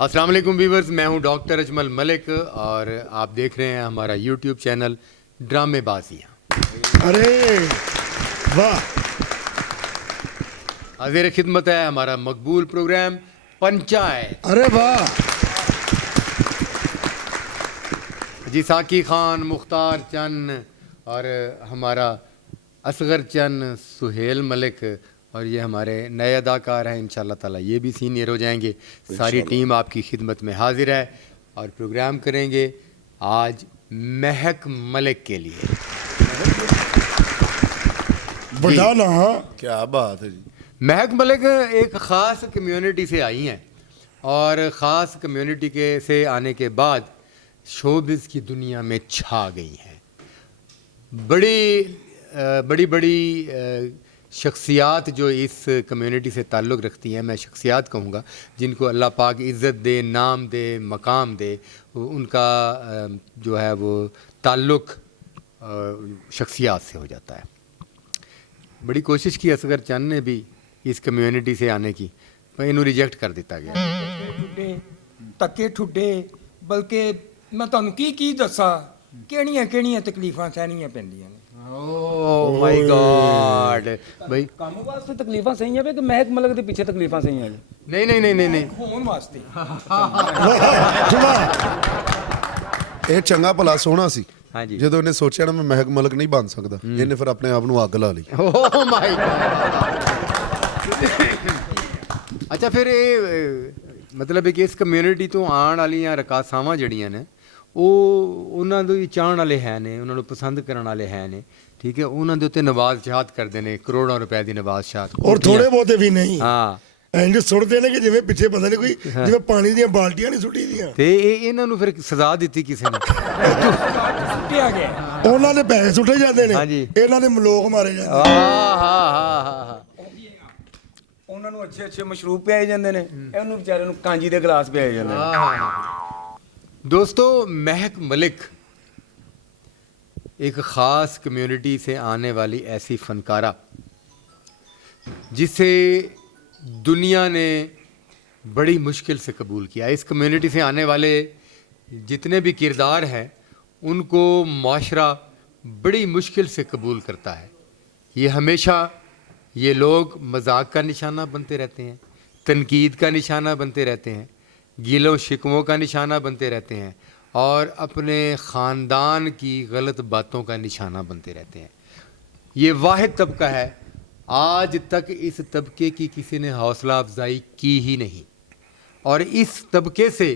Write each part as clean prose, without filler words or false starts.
अस्सलाम वालेकुम व्यूवर्स, मैं हूं डॉक्टर अजमल मलिक और आप देख रहे हैं हमारा यूट्यूब चैनल ड्रामेबाजियाँ। अरे वाह, हाजिर खिदमत है हमारा मकबूल प्रोग्राम पंचायत। अरे वाह, जी साकी खान, मुख्तार चंद और हमारा असगर चंद, सुहेल मलिक और ये हमारे नए अदाकार हैं। इंशाल्लाह ताला ये भी सीनियर हो जाएंगे। सारी टीम आपकी खिदमत में हाजिर है और प्रोग्राम करेंगे आज महक मलिक के लिए। बता ना। क्या बात है जी। महक मलिक एक ख़ास कम्युनिटी से आई हैं और ख़ास कम्युनिटी के से आने के बाद शोबिज़ की दुनिया में छा गई हैं। बड़ी बड़ी शख्सियात जो इस कम्युनिटी से ताल्लुक़ रखती हैं, मैं शख्सियात कहूँगा, जिनको अल्लाह पाक इज़्ज़त दे, नाम दे, मकाम दे, उनका जो है वो ताल्लुक़ शख्सियात से हो जाता है। बड़ी कोशिश की असगर चंद ने भी इस कम्युनिटी से आने की, पर इन्हों रिजेक्ट कर दिता गया। ਧੱਕੇ ਠੁੱਡੇ ਬਲਕਿ ਮੈਂ ਤੁਹਾਨੂੰ ਕੀ ਦੱਸਾਂ ਕਿਹੜੀਆਂ ਤਕਲੀਫਾਂ ਸਹਿਣੀਆਂ ਪੈਂਦੀਆਂ ਨੇ। ओह माय गॉड भाई, ਕੰਮ ਵਾਸਤੇ ਤਕਲੀਫਾਂ ਸਹੀਆਂ ਵੇ ਕਿ ਮਹਿਕ ਮਲਕ ਦੇ ਪਿੱਛੇ ਤਕਲੀਫਾਂ ਸਹੀਆਂ ਜੀ। नहीं ਹੋਣ ਵਾਸਤੇ ਇਹ ਚੰਗਾ ਭਲਾ ਸੋਹਣਾ ਸੀ। ਹਾਂਜੀ। ਜਦੋਂ ਇਹਨੇ ਸੋਚਿਆ ਨਾ ਮੈਂ ਮਹਿਕ ਮਲਕ ਨਹੀਂ ਬਣ ਸਕਦਾ, ਇਹਨੇ ਫਿਰ ਆਪਣੇ ਆਪ ਨੂੰ ਅੱਗ ਲਾ ਲਈ। Oh my God. अच्छा फिर मतलब कि इस कम्युनिटी तो आने वाली रकासावां जड़ियां ने ਉਹ ਉਹਨਾਂ ਦੀ ਚਾਹਣ ਵਾਲੇ ਹੈ ਨੇ, ਉਹਨਾਂ ਨੂੰ ਪਸੰਦ ਕਰਨ ਵਾਲੇ ਹੈ ਨੇ, ਠੀਕ ਹੈ। ਉਹਨਾਂ ਦੇ ਉੱਤੇ ਨਵਾਜ਼ਸ਼ਾਤ ਕਰਦੇ ਨੇ, ਕਰੋੜਾਂ ਰੁਪਏ ਦੀ ਨਵਾਜ਼ਸ਼ਾਤ। ਔਰ ਥੋੜੇ ਬਹੁਤੇ ਵੀ ਨਹੀਂ, ਹਾਂ, ਇੰਜ ਸੁੱਟਦੇ ਨੇ ਕਿ ਜਿਵੇਂ ਪਿੱਛੇ ਪਤਾ ਨਹੀਂ ਕੋਈ ਜਿਵੇਂ ਪਾਣੀ ਦੀਆਂ ਬਾਲਟੀਆਂ ਨਹੀਂ ਸੁੱਟੀ ਦੀਆਂ। ਤੇ ਇਹਨਾਂ ਨੂੰ ਫਿਰ ਸਜ਼ਾ ਦਿੱਤੀ ਕਿਸੇ ਨੇ। ਸੁੱਟਿਆ ਗਿਆ। ਉਹਨਾਂ ਦੇ ਪੈਸੇ ਸੁੱਟੇ ਜਾਂਦੇ ਨੇ, ਹਾਂਜੀ। ਇਹਨਾਂ ਦੇ ਮਲੋਕ ਮਾਰੇ ਜਾਂਦੇ ਨੇ। ਹਾਂ। ਉਹਨਾਂ ਨੂੰ ਅੱਛੇ ਮਸ਼ਰੂਬ ਪਿਆਏ ਜਾਂਦੇ ਨੇ, ਇਹਨੂੰ ਵਿਚਾਰੇ ਨੂੰ ਕਾਂਜੀ ਦੇ ਗਲਾਸ ਪਿਆਏ ਜਾਂਦੇ ਨੇ। दोस्तों, महक मलिक एक ख़ास कम्युनिटी से आने वाली ऐसी फ़नकारा जिसे दुनिया ने बड़ी मुश्किल से कबूल किया। इस कम्युनिटी से आने वाले जितने भी किरदार हैं उनको माशरा बड़ी मुश्किल से कबूल करता है। ये हमेशा ये लोग मजाक का निशाना बनते रहते हैं, तनकीद का निशाना बनते रहते हैं, गीलों शिकवों का निशाना बनते रहते हैं और अपने ख़ानदान की गलत बातों का निशाना बनते रहते हैं। ये वाहिद तबका है, आज तक इस तबके की किसी ने हौसला अफजाई की ही नहीं और इस तबके से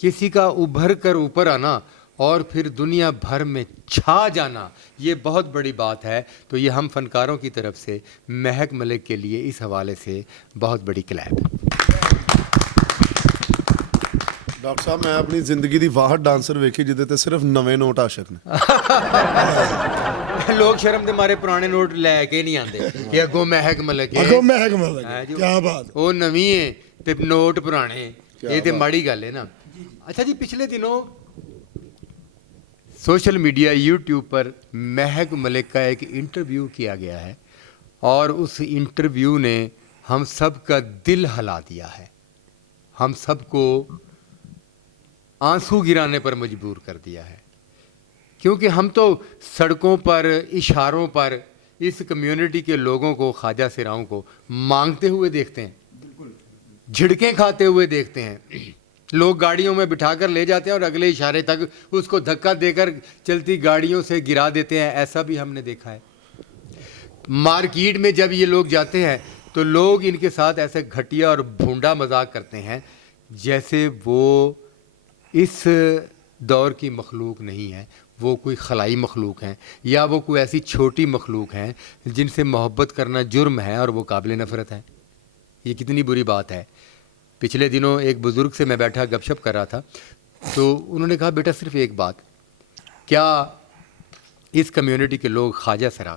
किसी का उभर कर ऊपर आना और फिर दुनिया भर में छा जाना, ये बहुत बड़ी बात है। तो ये हम फ़नकारों की तरफ से महक मलिक के लिए इस हवाले से बहुत बड़ी क्लैप। ਡਾਕਟਰ ਸਾਹਿਬ, ਮੈਂ ਆਪਣੀ ਜ਼ਿੰਦਗੀ ਦੀ ਵਾਹਦ ਡਾਂਸਰ ਵੇਖੀ ਜਿਹਦੇ ਤੇ ਸਿਰਫ ਨਵੇਂ ਨੋਟ ਆਸ਼ਕ ਨੇ। लोग शर्म ਦੇ ਮਾਰੇ ਪੁਰਾਣੇ ਨੋਟ ਲੈ ਕੇ ਨਹੀਂ ਆਉਂਦੇ ਕਿ ਅੱਗੋਂ ਮਹਿਕ ਮਲਿਕ ਹੈ, ਅੱਗੋਂ ਮਹਿਕ ਮਲਕ, ਹੈ ਜੋ। ਕੀ ਬਾਤ। ਉਹ ਨਵੀਂ ਹੈ ਤੇ ਨੋਟ ਪੁਰਾਣੇ, ਇਹ ਤੇ ਮਾੜੀ ਗੱਲ ਹੈ ਨਾ। अच्छा जी, पिछले दिनों सोशल मीडिया यूट्यूब पर महक मलिक का एक इंटरव्यू किया गया है और उस इंटरव्यू ने हम सब का दिल हिला दिया है, हम सबको आंसू गिराने पर मजबूर कर दिया है। क्योंकि हम तो सड़कों पर, इशारों पर इस कम्युनिटी के लोगों को, ख्वाजा सिराओं को मांगते हुए देखते हैं, झिड़कें खाते हुए देखते हैं। लोग गाड़ियों में बिठाकर ले जाते हैं और अगले इशारे तक उसको धक्का देकर चलती गाड़ियों से गिरा देते हैं, ऐसा भी हमने देखा है। मार्केट में जब ये लोग जाते हैं तो लोग इनके साथ ऐसे घटिया और भूंडा मजाक करते हैं जैसे वो इस दौर की मखलूक नहीं है, वो कोई खलाई मखलूक हैं या वो कोई ऐसी छोटी मखलूक हैं जिनसे मोहब्बत करना जुर्म है और वो काबिल नफ़रत है। ये कितनी बुरी बात है। पिछले दिनों एक बुज़ुर्ग से मैं बैठा गपशप कर रहा था तो उन्होंने कहा, बेटा सिर्फ एक बात, क्या इस कम्युनिटी के लोग ख्वाजा सरा,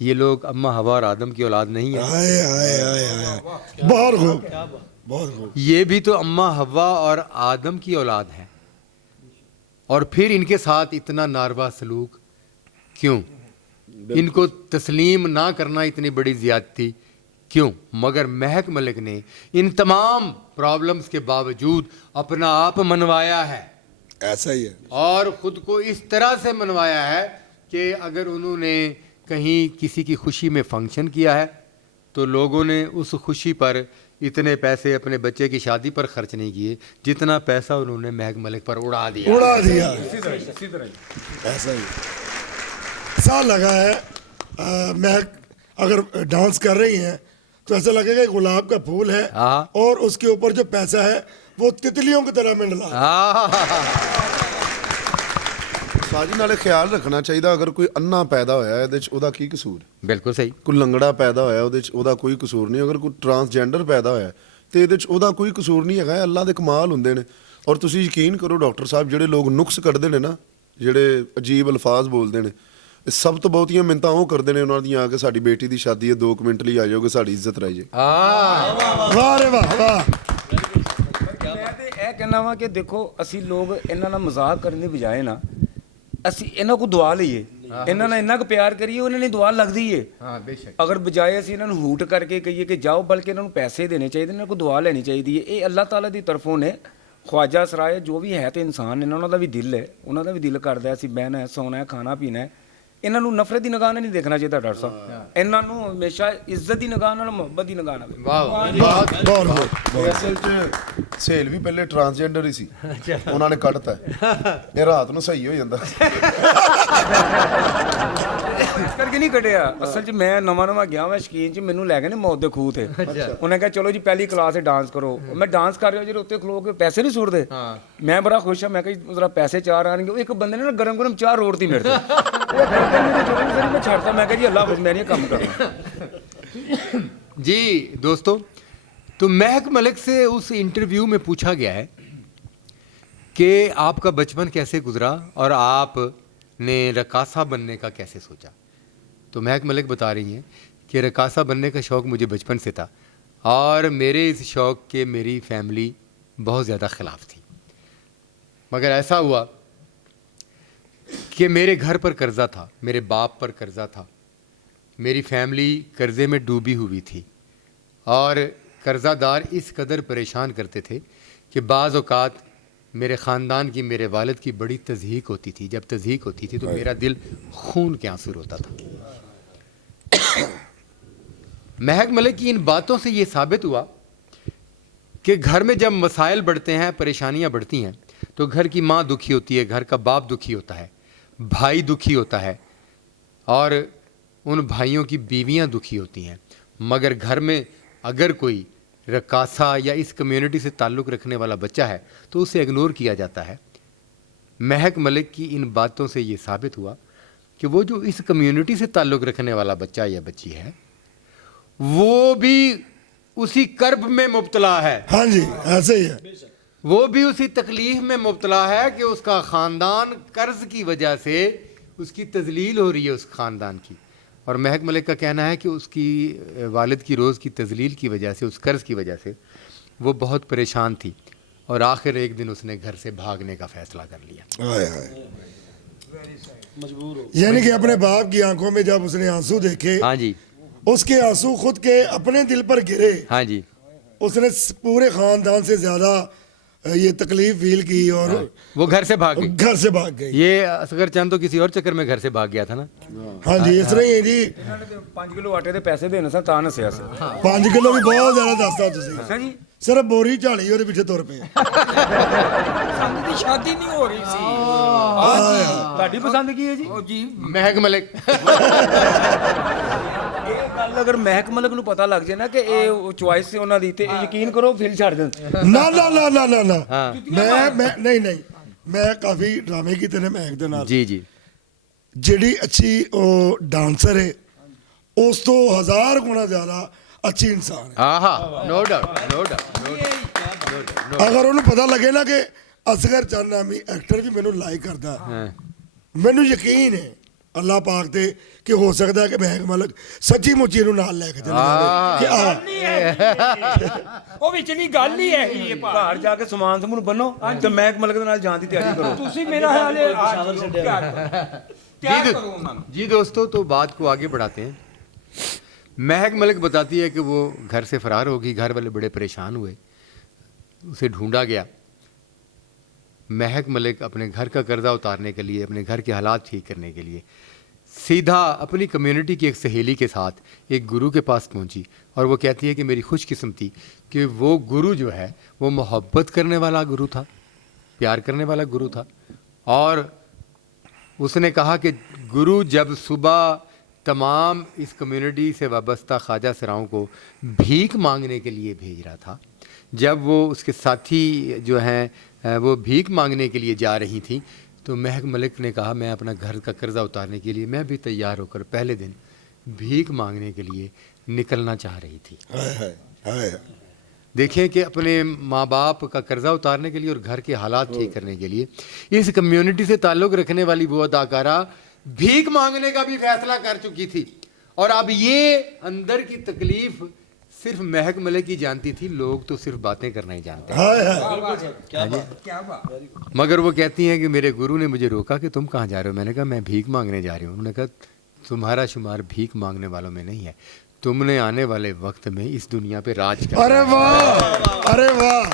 ये लोग अम्मा हवा और आदम की औलाद नहीं है? आए आए आए आए, बहुत खूब, बहुत खूब। ये भी तो अम्मा हवा और आदम की औलाद हैं और फिर इनके साथ इतना नारवा सलूक क्यों? इनको तस्लीम ना करना इतनी बड़ी ज़्यादती क्यों, मगर महक मलिक ने इन तमाम प्रॉब्लम्स के बावजूद अपना आप मनवाया है, ऐसा ही है। और ख़ुद को इस तरह से मनवाया है कि अगर उन्होंने कहीं किसी की खुशी में फंक्शन किया है तो लोगों ने उस खुशी पर इतने पैसे अपने बच्चे की शादी पर खर्च नहीं किए जितना पैसा उन्होंने महक मलिक पर उड़ा दिया। उड़ा दिया, इसी तरह ही। ऐसा ही सा लगा है। महक अगर डांस कर रही हैं तो ऐसा लगेगा कि गुलाब का फूल है हाँ। और उसके ऊपर जो पैसा है वो तितलियों की तरह मंडला। ਸਾਜੀ ਨਾਲੇ ਖਿਆਲ ਰੱਖਣਾ ਚਾਹੀਦਾ, ਅਗਰ ਕੋਈ ਅੰਨਾ ਪੈਦਾ ਹੋਇਆ ਇਹਦੇ 'ਚ ਉਹਦਾ ਕੀ ਕਸੂਰ? बिल्कुल सही। ਕੋਈ ਲੰਗੜਾ ਪੈਦਾ ਹੋਇਆ ਉਹਦੇ 'ਚ ਉਹਦਾ ਕੋਈ ਕਸੂਰ ਨਹੀਂ, ਅਗਰ ਕੋਈ ਟਰਾਂਸਜੈਂਡਰ ਪੈਦਾ ਹੋਇਆ ਤੇ ਇਹਦੇ 'ਚ ਉਹਦਾ ਕੋਈ ਕਸੂਰ ਨਹੀਂ ਹੈਗਾ। ਅੱਲਾ ਦੇ ਕਮਾਲ ਹੁੰਦੇ ਨੇ। ਔਰ ਤੁਸੀਂ ਯਕੀਨ ਕਰੋ ਡਾਕਟਰ ਸਾਹਿਬ, ਜਿਹੜੇ ਲੋਕ ਨੁਕਸ ਕੱਢਦੇ ਨੇ ਨਾ, ਜਿਹੜੇ ਅਜੀਬ ਅਲਫਾਜ਼ ਬੋਲਦੇ ਨੇ, ਇਹ ਸਭ ਤੋਂ ਬਹੁਤੀਆਂ ਮਿੰਨਤਾਂ ਉਹ ਕਰਦੇ ਨੇ ਉਹਨਾਂ ਦੀਆਂ, ਆ ਕੇ ਸਾਡੀ ਬੇਟੀ ਦੀ ਸ਼ਾਦੀ ਹੈ 2 ਮਿੰਟ ਲਈ ਆ ਜਾਓਗੇ, ਸਾਡੀ ਇੱਜ਼ਤ ਰਹਿ ਜੇ। ਵਾਹ ਰੇ ਵਾਹ ਵਾਹ। ਮੈਂ ਤੇ ਇਹ ਕਹਿਣਾ ਵਾ ਕਿ ਦੇਖੋ ਅਸੀਂ ਲੋਕ ਇਹਨਾਂ ਨਾਲ ਮਜ਼ਾਕ ਕਰਨ ਦੀ ਬਜਾਏ ਨਾ ਅਸੀਂ ਇਹਨਾਂ ਕੋਲ ਦੁਆ ਲਈਏ, ਇਹਨਾਂ ਨਾਲ ਇੰਨਾ ਕੁ ਪਿਆਰ ਕਰੀਏ ਉਹਨਾਂ ਨੇ ਦੁਆ ਲੱਗਦੀ ਏ। हाँ बेशक। ਅਗਰ ਬਜਾਏ ਅਸੀਂ ਇਹਨਾਂ ਨੂੰ ਹੂਟ ਕਰਕੇ ਕਹੀਏ ਕਿ ਜਾਓ, ਬਲਕਿ ਇਹਨਾਂ ਨੂੰ ਪੈਸੇ ਦੇਣੇ ਚਾਹੀਦੇ, ਇਹਨਾਂ ਕੋਲ ਦੁਆ ਲੈਣੀ ਚਾਹੀਦੀ ਹੈ। ਇਹ ਅੱਲਾਹ ਤਾਲਾ ਦੀ ਤਰਫੋਂ ਨੇ। ਖਵਾਜਾ ਸਰਾਏ ਜੋ ਵੀ ਹੈ ਤੇ ਇਨਸਾਨ ਨੇ, ਉਹਨਾਂ ਦਾ ਵੀ ਦਿਲ ਹੈ, ਉਹਨਾਂ ਦਾ ਵੀ ਦਿਲ ਕਰਦਾ ਅਸੀਂ ਬਹਿਣਾ ਹੈ, ਸੌਣਾ ਹੈ, ਖਾਣਾ ਪੀਣਾ ਹੈ। ਇਹਨਾਂ ਨੂੰ ਨਫ਼ਰਤ ਦੀ ਨਿਗਾਹ ਨਾਲ ਨਹੀਂ ਦੇਖਣਾ ਚਾਹੀਦਾ ਡਾਕਟਰ ਸਾਹਿਬ, ਇਹਨਾਂ ਨੂੰ ਹਮੇਸ਼ਾ ਇੱਜ਼ਤ ਦੀ ਨਿਗਾਹ ਨਾਲ, ਮੁਹੱਬਤ ਦੀ ਨਿਗਾਹ ਨਾਲ। वाह ਬਹੁਤ ਬਹੁਤ ਇਹ ਅਸਲ 'ਚ ਸਹੇਲ ਵੀ ਪਹਿਲੇ ਟਰਾਂਸਜੈਂਡਰ ਹੀ ਸੀ, ਉਹਨਾਂ ਨੇ ਕੱਢਤਾ। ਇਹ ਰਾਤ ਨੂੰ ਸਹੀ ਹੋ ਜਾਂਦਾ। ਇਸ ਕਰਕੇ ਨਹੀਂ ਕੱਢਿਆ। ਅਸਲ 'ਚ ਮੈਂ ਨਵਾਂ ਗਿਆ ਮੈਂ ਸ਼ਕੀਨ 'ਚ, ਮੈਨੂੰ ਲੈ ਗਏ ਨੇ ਮੌਤ ਦੇ ਖੂਹ ਤੇ। ਉਹਨੇ ਕਿਹਾ ਚਲੋ ਜੀ ਪਹਿਲੀ ਕਲਾਸ 'ਚ ਡਾਂਸ ਕਰੋ। ਮੈਂ ਡਾਂਸ ਕਰ ਰਿਹਾ ਜਿਹੜੇ ਉੱਤੇ ਖਲੋ ਕੇ ਪੈਸੇ ਨਹੀਂ ਸੁੱਟਦੇ। ਮੈਂ ਬੜਾ ਖੁਸ਼ ਹਾਂ। ਮੈਂ ਕਿਹਾ ਜ਼ਰਾ ਪੈਸੇ 4 ਆਣਗੇ। ਉਹ ਇੱਕ ਬੰਦੇ ਨੇ ਨਾ ਗਰਮ ਗਰਮ ਚਾਹ ਰੋੜਤੀ ਮੇਰੇ ਤੇ। मैं छाड़ता, मैं कहा जी अल्लाह हाफ़िज़, मैं नहीं काम करना। जी दोस्तों, तो महक मलिक से उस इंटरव्यू में पूछा गया है कि आपका बचपन कैसे गुजरा और आपने रकासा बनने का कैसे सोचा। तो महक मलिक बता रही हैं कि रकासा बनने का शौक़ मुझे बचपन से था और मेरे इस शौक़ के मेरी फैमिली बहुत ज़्यादा ख़िलाफ़ थी, मगर ऐसा हुआ कि मेरे घर पर कर्ज़ा था, मेरे बाप पर कर्ज़ा था, मेरी फैमिली कर्ज़े में डूबी हुई थी और कर्ज़ादार इस कदर परेशान करते थे कि बाज़ औक़ात मेरे ख़ानदान की, मेरे वालिद की बड़ी तज़हीक होती थी। जब तज़हीक होती थी तो मेरा दिल खून के आंसू रोता था। महक मलिक की इन बातों से ये साबित हुआ कि घर में जब मसाइल बढ़ते हैं, परेशानियाँ बढ़ती हैं, तो घर की माँ दुखी होती है, घर का बाप दुखी होता है, भाई दुखी होता है और उन भाइयों की बीवियां दुखी होती हैं। मगर घर में अगर कोई रकासा या इस कम्युनिटी से ताल्लुक़ रखने वाला बच्चा है तो उसे इग्नोर किया जाता है। महक मलिक की इन बातों से ये साबित हुआ कि वो जो इस कम्युनिटी से ताल्लुक़ रखने वाला बच्चा या बच्ची है वो भी उसी कर्ब में मुब्तला है। हाँ जी, ऐसे ही है। वो भी उसी तकलीफ में मुब्तला है कि उसका ख़ानदान कर्ज़ की वजह से उसकी तज़लील हो रही है, उस ख़ानदान की। और महक मलिक का कहना है कि उसकी वालिद की रोज़ की तज़लील की वजह से, उस कर्ज़ की वजह से वो बहुत परेशान थी और आखिर एक दिन उसने घर से भागने का फ़ैसला कर लिया। हाय हाय। यानी कि अपने बाप की आंखों में जब उसने आंसू देखे, हाँ जी, उसके आंसू खुद के अपने दिल पर गिरे। हाँ जी, उसने पूरे खानदान से ज्यादा ये तकलीफ फील की और वो घर से भाग गई। घर से भाग गई। ये असगर चंद तो किसी और चक्कर में घर से भाग गया था ना। हाँ जी, इस तरह ही है जी। 5 किलो आटे ਦੇ ਪੈਸੇ ਦੇਣੇ ਸਨ ਤਾਂ ਨਸਿਆ ਸੀ। 5 ਕਿਲੋ ਵੀ ਬਹੁਤ ਜ਼ਿਆਦਾ ਦੱਸਦਾ ਤੁਸੀਂ। ਅੱਛਾ ਜੀ, ਸਿਰਫ ਬੋਰੀ ਝਾੜੀ ਉਹਦੇ ਪਿੱਛੇ ਤੁਰ ਪਏ। ਪਸੰਦ ਦੀ ਸ਼ਾਦੀ ਨਹੀਂ ਹੋ ਰਹੀ ਸੀ। ਤੁਹਾਡੀ ਪਸੰਦ ਕੀ ਹੈ ਜੀ? ਉਹ ਜੀ महक मलिक ਇਹ ਗੱਲ ਅਗਰ ਮਹਿਕ ਮਲਿਕ ਨੂੰ ਪਤਾ ਲੱਗ ਜਾਏ ਨਾ ਕਿ ਇਹ ਚੁਆਇਸ ਸੀ ਉਹਨਾਂ ਦੀ, ਤੇ ਯਕੀਨ ਕਰੋ ਫਿਲ ਛੱਡ ਦੇਣ। ਨਾ ਨਾ ਨਾ ਨਾ ਨਾ ਨਾ हाँ ਮੈਂ ਨਹੀਂ ਨਹੀਂ ਮੈਂ ਕਾਫੀ ਡਰਾਮੇ ਕੀਤੇ ਨੇ ਮਹਿਕ ਦੇ ਨਾਲ। जी जी, ਜਿਹੜੀ ਅੱਛੀ ਉਹ ਡਾਂਸਰ ਹੈ ਉਸ ਤੋਂ 1000 ਗੁਣਾ ਜ਼ਿਆਦਾ ਅੱਛੀ ਇਨਸਾਨ ਹੈ। हाँ हाँ, no doubt, no doubt, no doubt. ਅਗਰ ਉਹਨੂੰ ਪਤਾ ਲੱਗੇ ਨਾ ਕਿ ਅਸਗਰ ਚੰਦ ਨਾਮੀ ਐਕਟਰ ਵੀ ਮੈਨੂੰ ਲਾਈਕ ਕਰਦਾ, हाँ ਮੈਨੂੰ ਯਕੀਨ ਹੈ ਅੱਲਾਹ ਪਾਕ ਤੇ ਕਿ ਹੋ ਸਕਦਾ ਹੈ ਕਿ ਮਹਿਕ ਮਲਿਕ ਸੱਚੀ ਮੁੱਚੀ ਨੂੰ ਨਾਲ ਲੈ ਕੇ ਚਲੇ ਜਾਵੇ ਕਿ ਉਹ ਵਿੱਚ ਨਹੀਂ ਗੱਲ ਹੀ ਹੈ ਇਹ ਭਾ। ਘਰ ਜਾ ਕੇ ਸਮਾਨ ਸਮੂਨ ਬੰਨੋ ਤੇ ਮਹਿਕ ਮਲਿਕ ਦੇ ਨਾਲ ਜਾਣ ਦੀ ਤਿਆਰੀ ਕਰੋ। ਤੁਸੀਂ ਮੇਰਾ ਹਾਲ ਤਿਆਰ ਕਰੋ ਉਹਨਾਂ ਨੂੰ। जी दोस्तों, तो बात को आगे बढ़ाते हैं। महक मलिक बताती है कि वो घर से फरार होगी, घर वाले बड़े परेशान हुए, उसे ढूंढा गया। महक मलिक अपने घर का कर्जा उतारने के लिए, अपने घर के हालात ठीक करने के लिए सीधा अपनी कम्युनिटी की एक सहेली के साथ एक गुरु के पास पहुंची, और वो कहती है कि मेरी खुशकिस्मती कि वो गुरु जो है वो मोहब्बत करने वाला गुरु था, प्यार करने वाला गुरु था। और उसने कहा कि गुरु जब सुबह तमाम इस कम्युनिटी से वाबस्ता ख्वाजा सराओं को भीख मांगने के लिए भेज रहा था, जब वो उसके साथी जो हैं वो भीख मांगने के लिए जा रही थी, तो महक मलिक ने कहा मैं अपना घर का कर्जा उतारने के लिए मैं भी तैयार होकर पहले दिन भीख मांगने के लिए निकलना चाह रही थी। हाय हाय हाय। देखें कि अपने माँ बाप का कर्जा उतारने के लिए और घर के हालात ठीक करने के लिए इस कम्युनिटी से ताल्लुक़ रखने वाली वो अदाकारा भीख मांगने का भी फैसला कर चुकी थी। और अब ये अंदर की तकलीफ सिर्फ महक मलिक ही जानती थी, लोग तो सिर्फ बातें करना ही जानते हैं। हाय हाय। क्या बात। मगर वो कहती हैं कि मेरे गुरु ने मुझे रोका कि तुम कहाँ जा रहे हो। मैंने कहा मैं भीख मांगने जा रही हूँ। उन्होंने कहा तुम्हारा शुमार भीख मांगने वालों में नहीं है, तुमने आने वाले वक्त में इस दुनिया पे राज करना। अरे वाह, अरे वाह।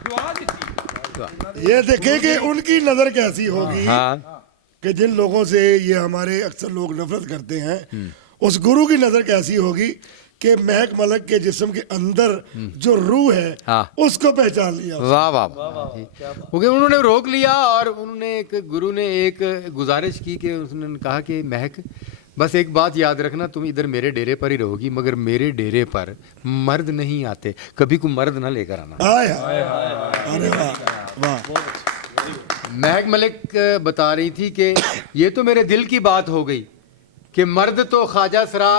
दुआ देती। ये देखें कि उनकी नजर कैसी होगी हाँ कि जिन लोगों से ये हमारे अक्सर लोग नफरत करते हैं, उस गुरु की नजर कैसी होगी कि महक मलिक के जिस्म के अंदर जो रूह है हाँ। उसको पहचान लिया। वाह वाह क्योंकि उन्होंने रोक लिया और उन्होंने एक गुरु ने एक गुजारिश की कि उसने कहा कि महक बस एक बात याद रखना, तुम इधर मेरे डेरे पर ही रहोगी, मगर मेरे डेरे पर मर्द नहीं आते, कभी कोई मर्द ना लेकर आना। हाय हाय। अरे वाह वाह। महक मलिक बता रही थी कि ये तो मेरे दिल की बात हो गई कि मर्द तो ख्वाजा सरा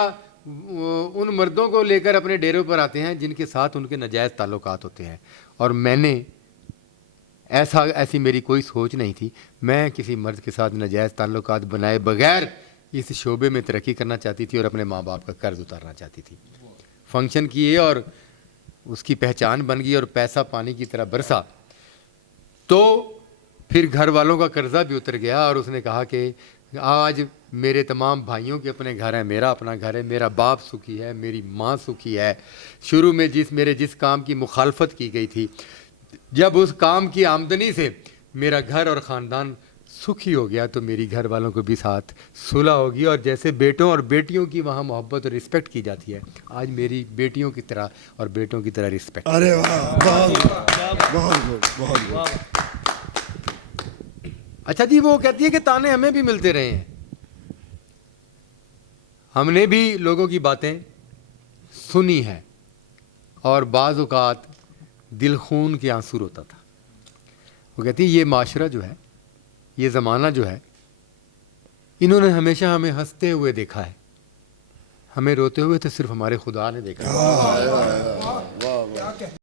उन मर्दों को लेकर अपने डेरों पर आते हैं जिनके साथ उनके नाजायज़ ताल्लुकात होते हैं, और मैंने ऐसी मेरी कोई सोच नहीं थी। मैं किसी मर्द के साथ नाजायज़ ताल्लुकात बनाए बगैर इस शोबे में तरक्की करना चाहती थी और अपने माँ बाप का कर्ज उतारना चाहती थी। फंक्शन किए और उसकी पहचान बन गई और पैसा पानी की तरह बरसा, तो फिर घर वालों का कर्जा भी उतर गया। और उसने कहा कि आज मेरे तमाम भाइयों के अपने घर हैं, मेरा अपना घर है, मेरा बाप सुखी है, मेरी माँ सुखी है। शुरू में जिस काम की मुखालफत की गई थी, जब उस काम की आमदनी से मेरा घर और ख़ानदान सुखी हो गया, तो मेरी घर वालों को भी साथ सुलह होगी। और जैसे बेटों और बेटियों की वहाँ मोहब्बत और रिस्पेक्ट की जाती है, आज मेरी बेटियों की तरह और बेटों की तरह रिस्पेक्ट। अरे वाह, बहुत बहुत गुड, बहुत गुड। अच्छा जी, वो कहती है कि ताने हमें भी मिलते रहे हैं, हमने भी लोगों की बातें सुनी हैं और बाज़ औक़ात दिल खून के आंसू रोता था। वो कहती है ये माशरा जो है, ये ज़माना जो है, इन्होंने हमेशा हमें हंसते हुए देखा है, हमें रोते हुए तो सिर्फ हमारे खुदा ने देखा है।